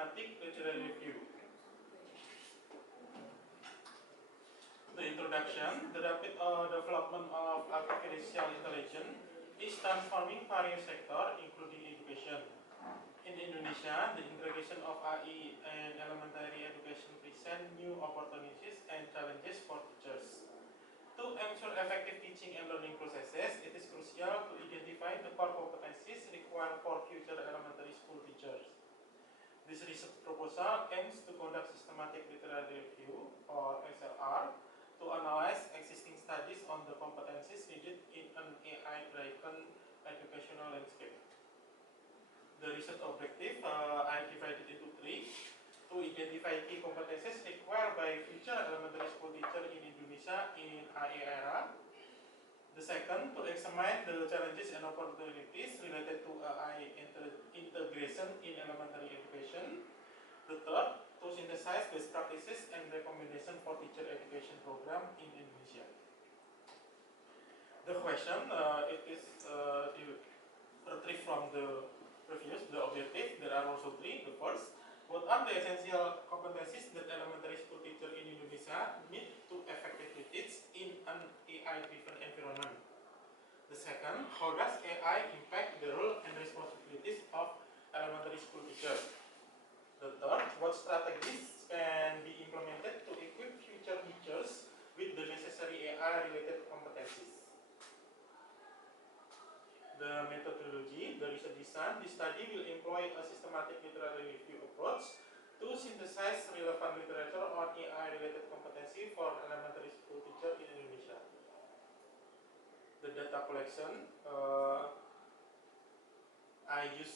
systematic literary review. The introduction, the rapid development of artificial intelligence is transforming various sectors, including education. In Indonesia, the integration of AI and elementary education present new opportunities and challenges for teachers. To ensure effective teaching and learning processes, it is crucial to identify the core competencies required for future elementary school teachers. This research proposal aims to conduct systematic literary review, or SLR, to analyze existing studies on the competencies needed in an AI-driven educational landscape. The research objective I divided into three: to identify key competencies required by future elementary school teacher in Indonesia in AI era. The second, to examine the challenges and opportunities related to AI integration in elementary education. The third, to synthesize best practices and recommendations for teacher education program in Indonesia. The question, it is retrieved from the previous, the objective. There are also three. The first, what are the essential competencies that elementary school teacher in Indonesia need to effectively teach in an AI-driven environment? The second, how does AI impact the role and responsibilities of elementary school teachers? The third, what strategies can be implemented to equip future teachers with the necessary AI-related competencies? The methodology, the research design, this study will employ a systematic literary review approach to synthesize relevant literature on AI-related competency for elementary school teacher in Indonesia. The data collection, I use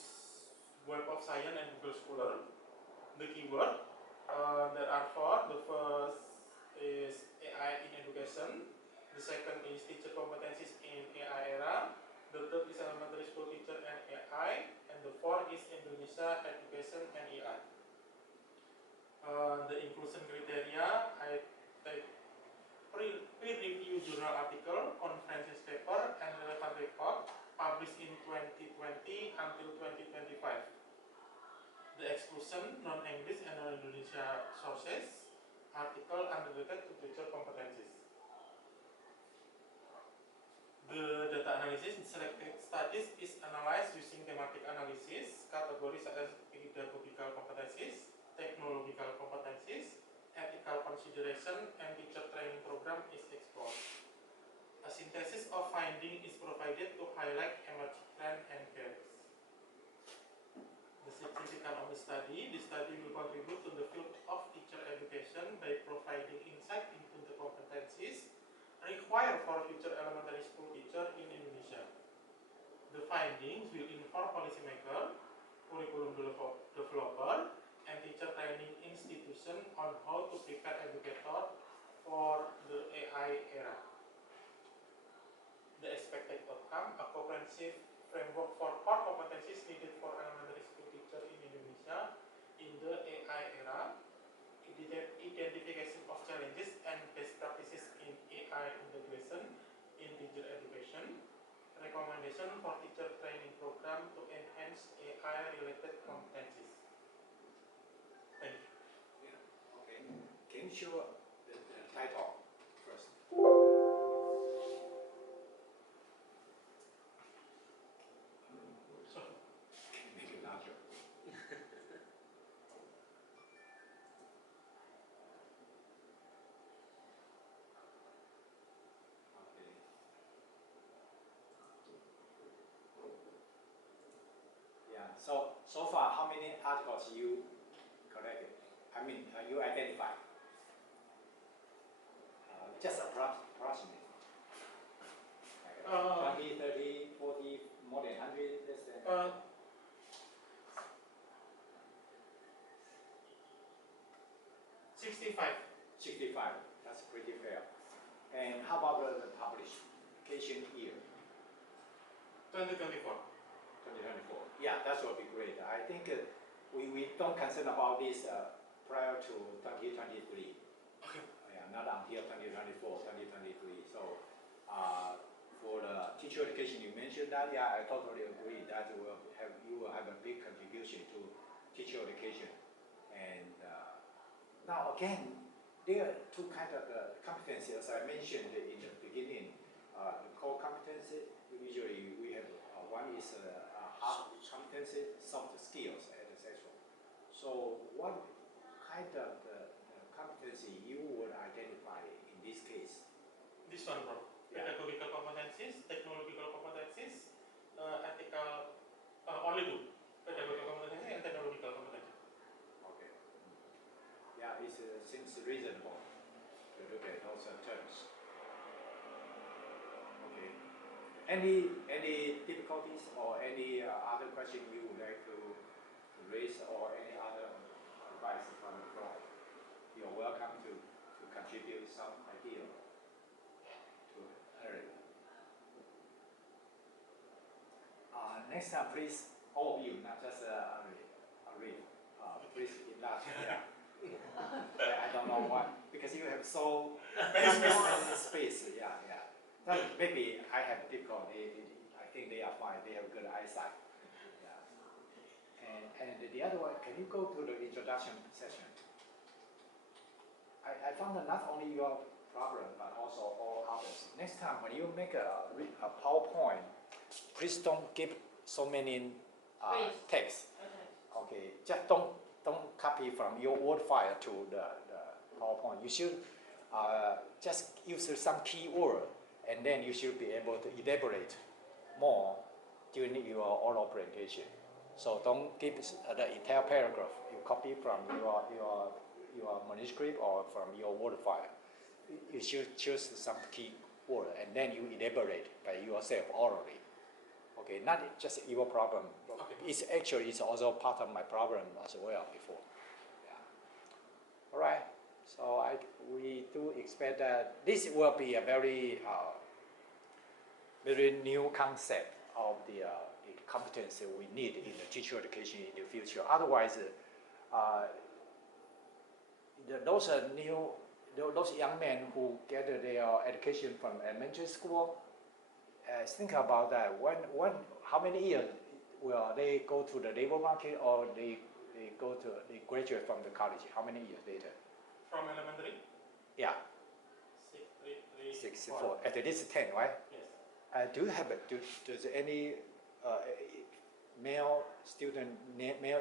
Web of Science and Google Scholar. The keyword, there are four. The first is AI in education. The second is teacher competencies in AI era. The third is elementary school teacher and AI. And the fourth is Indonesia education and AI. The inclusion criteria, I take peer-reviewed journal article, conferences paper, and relevant report published in 2020 until 2025. The exclusion, non-English and non-Indonesia sources, article unrelated to teacher competencies. The data analysis in selected studies is analyzed using thematic analysis, categories such as pedagogical competencies, technological competencies, ethical consideration, and teacher training program is explored. A synthesis of findings is provided to highlight emerging trends and gaps. The significance of the study will contribute to the field of teacher education by providing insight into the competencies required for future elementary school teacher in Indonesia. The findings will inform policymaker, curriculum developer, and teacher training institution on how to prepare educator for the AI era. The expected outcome, a comprehensive framework for core competencies needed for elementary school teacher in Indonesia in the AI era, identification of challenges and best practices in AI integration in teacher education, recommendation for teacher training program to enhance AI-related competencies. Thank you. Yeah, okay. Can you show the title first? Make it larger. Okay. Yeah. So far, how many articles you collected? I mean, you identified? Just approximately. 20, 30, 40, more than 100, less than? 65. 65, that's pretty fair. And how about the publication year? 2024. 2024. Yeah, that would be great. I think we don't concern about this prior to 2023. Okay. Yeah, not until 2024, 2023. So for the teacher education, you mentioned that. Yeah, I totally agree that you will have a big contribution to teacher education. Now again, there are two kinds of competency, as I mentioned in the beginning. The core competency, usually we have one is hard competency, soft skills, etc. So what kind of competency you would identify in this case? This one, bro. Yeah. Pedagogical competencies, technological competencies, ethical, only two. Pedagogical competencies and technological competencies. Okay. Yeah, it seems reasonable to look at those terms. Okay. Any difficulties or any other question you would like to raise or any other advice from the floor? You're welcome to contribute some idea to Eric. Next time, please, all of you, not just Ari, please enlarge. Yeah. I don't know why, because you have so many space. Yeah, yeah. But maybe I have difficulty. I think they are fine. They have good eyesight. Yeah. And the other one, can you go to the introduction session? I found that not only your problem, but also all others. Next time, when you make a PowerPoint, please don't give so many text. Okay, just don't copy from your Word file to the PowerPoint. You should just use some keyword, and then you should be able to elaborate more during your oral presentation. So don't give the entire paragraph. You copy from your manuscript or from your Word file. You should choose some keyword, and then you elaborate by yourself orally. Okay, not just your problem. Okay. It's also part of my problem as well before. Yeah. All right. So we do expect that this will be a very new concept of the competency we need in the teacher education in the future. Otherwise, those young men who get their education from elementary school. Think about that. How many years will they go to the labor market, or they graduate from the college? How many years later? From elementary? Yeah. 6, 3, 4. At least 10, right? Yes. Do you have does any male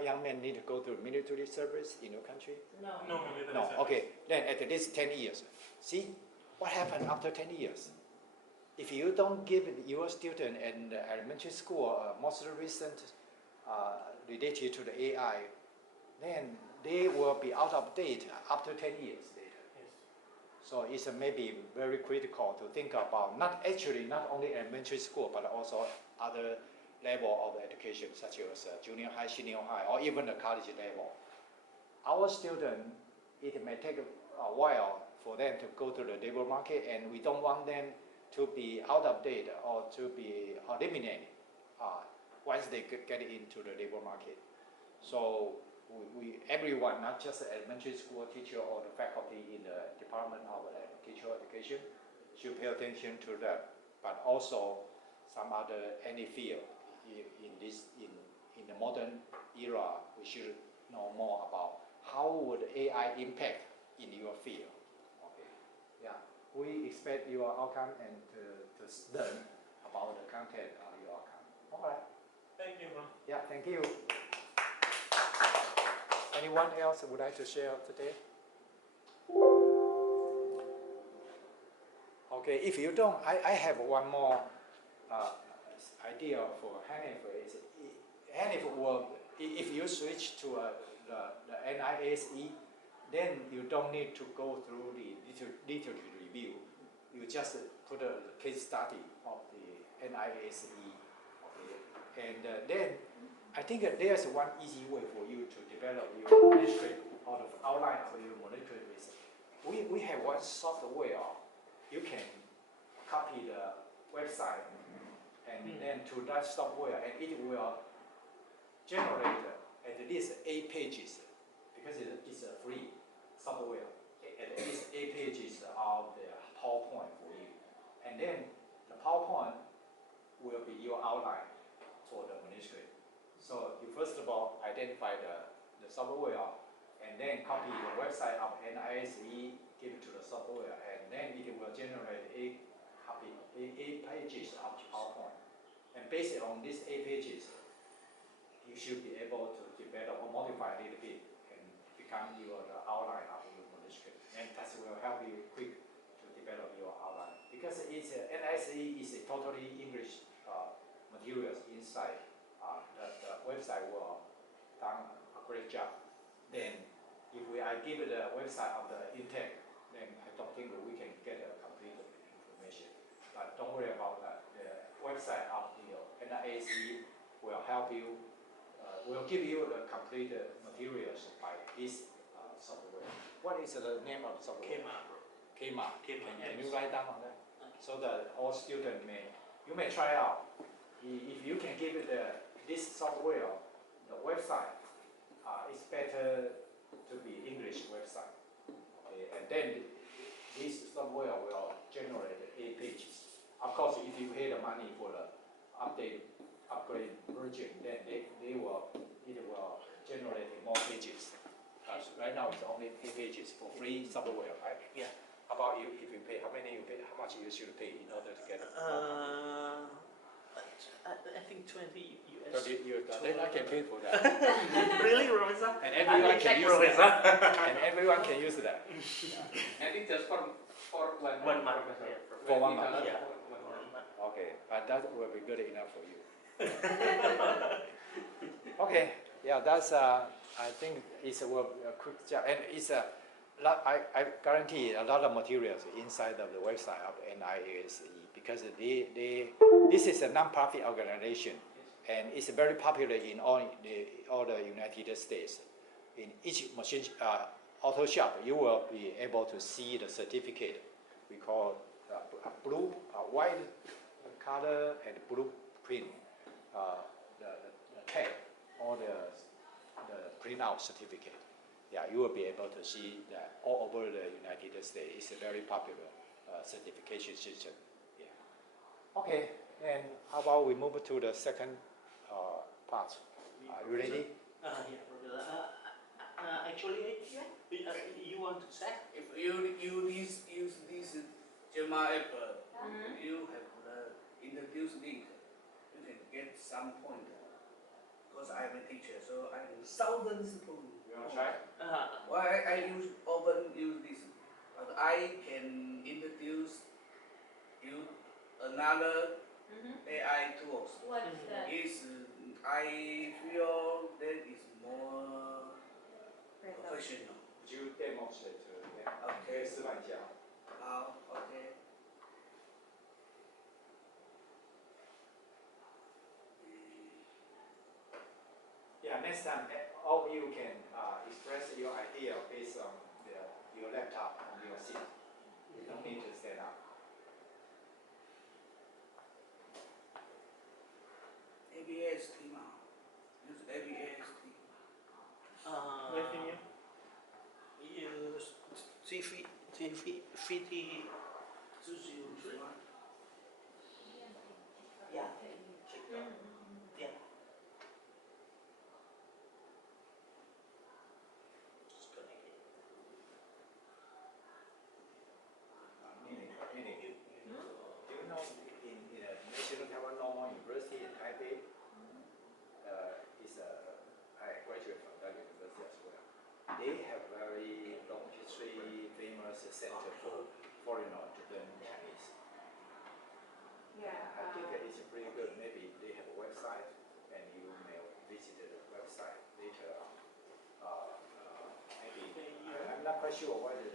young men need to go to military service in your country? No military No. service. Okay. Then at least 10 years. See what happened after 10 years. If you don't give your student in the elementary school most recent related to the AI, then they will be out of date after 10 years later. Yes. So it's maybe very critical to think about not only elementary school, but also other level of education, such as junior high, senior high, or even the college level. Our students, it may take a while for them to go to the labor market, and we don't want them to be out of date or to be eliminated once they get into the labor market. So everyone, not just the elementary school teacher or the faculty in the Department of Teacher Education, should pay attention to that. But also some other any field in the modern era, we should know more about how would AI impact in your field. Okay, yeah. We expect your outcome and to learn about the content of your outcome. All right. Thank you, bro. Yeah, thank you. Anyone else would like to share today? Okay, if you don't, I have one more idea for Hanif. Hanif will, if you switch to the NISE, then you don't need to go through the literature review. You just put a case study of the NISE. Okay. And then I think that there's one easy way for you to develop your manuscript or the outline of your manuscript. We have one software. You can copy the website and then to that software, and it will generate at least 8 pages because it's a free software. At least 8 pages of the PowerPoint for you, and then the PowerPoint will be your outline for the manuscript. So you first of all identify the software, and then copy the website of NISE, give it to the software, and then it will generate a pages of PowerPoint. And based on these 8 pages, you should be able to develop or modify a little bit and become the outline of your manuscript. And that will help you quick to develop your outline. Because NISE is a totally English materials inside. The website will done a great job. Then, if I give it the website of the Intech, then I don't think that we can get a complete information. But don't worry about that. The website of the NISE will help you, will give you the complete materials by this software. What is the name of the software? KMA. Can you write down on that? So that all students you may try out. If you can give it this software, the website, it's better to be English website. Okay, and then this software will generate 8 pages. Of course, if you pay the money for the upgrade version, then it will generate more pages. Right now it's only 8 pages for free software, right? Yeah. How about you? If you pay, how much you should pay in order to get it? I think 20 US. 30 US. Then I can pay for that. Really, Professor? And everyone can use Professor. that. And everyone can use that. I think just for 1 month. Yeah. For 1 month. Yeah. Okay, but that will be good enough for you. Okay, yeah, that's I think it's a quick job, and it's a lot. I guarantee a lot of materials inside of the website of NISE because this is a non-profit organization, and it's very popular in all the United States. In each machine auto shop, you will be able to see the certificate. We call a white color and blue print, the tag or the printout certificate. Yeah, you will be able to see that all over the United States. It's a very popular certification system. Yeah. Okay, and how about we move to the second part? Are you ready? Yeah, Professor. Actually, you want to check? If you use this JAMA app, you have introduced link, you can get some point. Because I'm a teacher, so I have thousands of points. You want to try? Why I often use this, but I can introduce you another AI tools. What is that? I feel that is more professional. Would you demonstrate to them? Okay. 示范一下。 Okay. Yeah, next time all of you can express your idea based on your laptop on your seat. You don't need to stand up. ABS team. Use ABS team. Use GFT. Yeah. Yeah. Just connect it. Meaning, do you know in National Taiwan Normal University in Taipei, I graduated from that university as well. They have very long history, famous center for foreigner to learn Chinese. Yeah. I think it's pretty good. Maybe they have a website, and you may visit the website later on. Maybe I'm not quite sure whether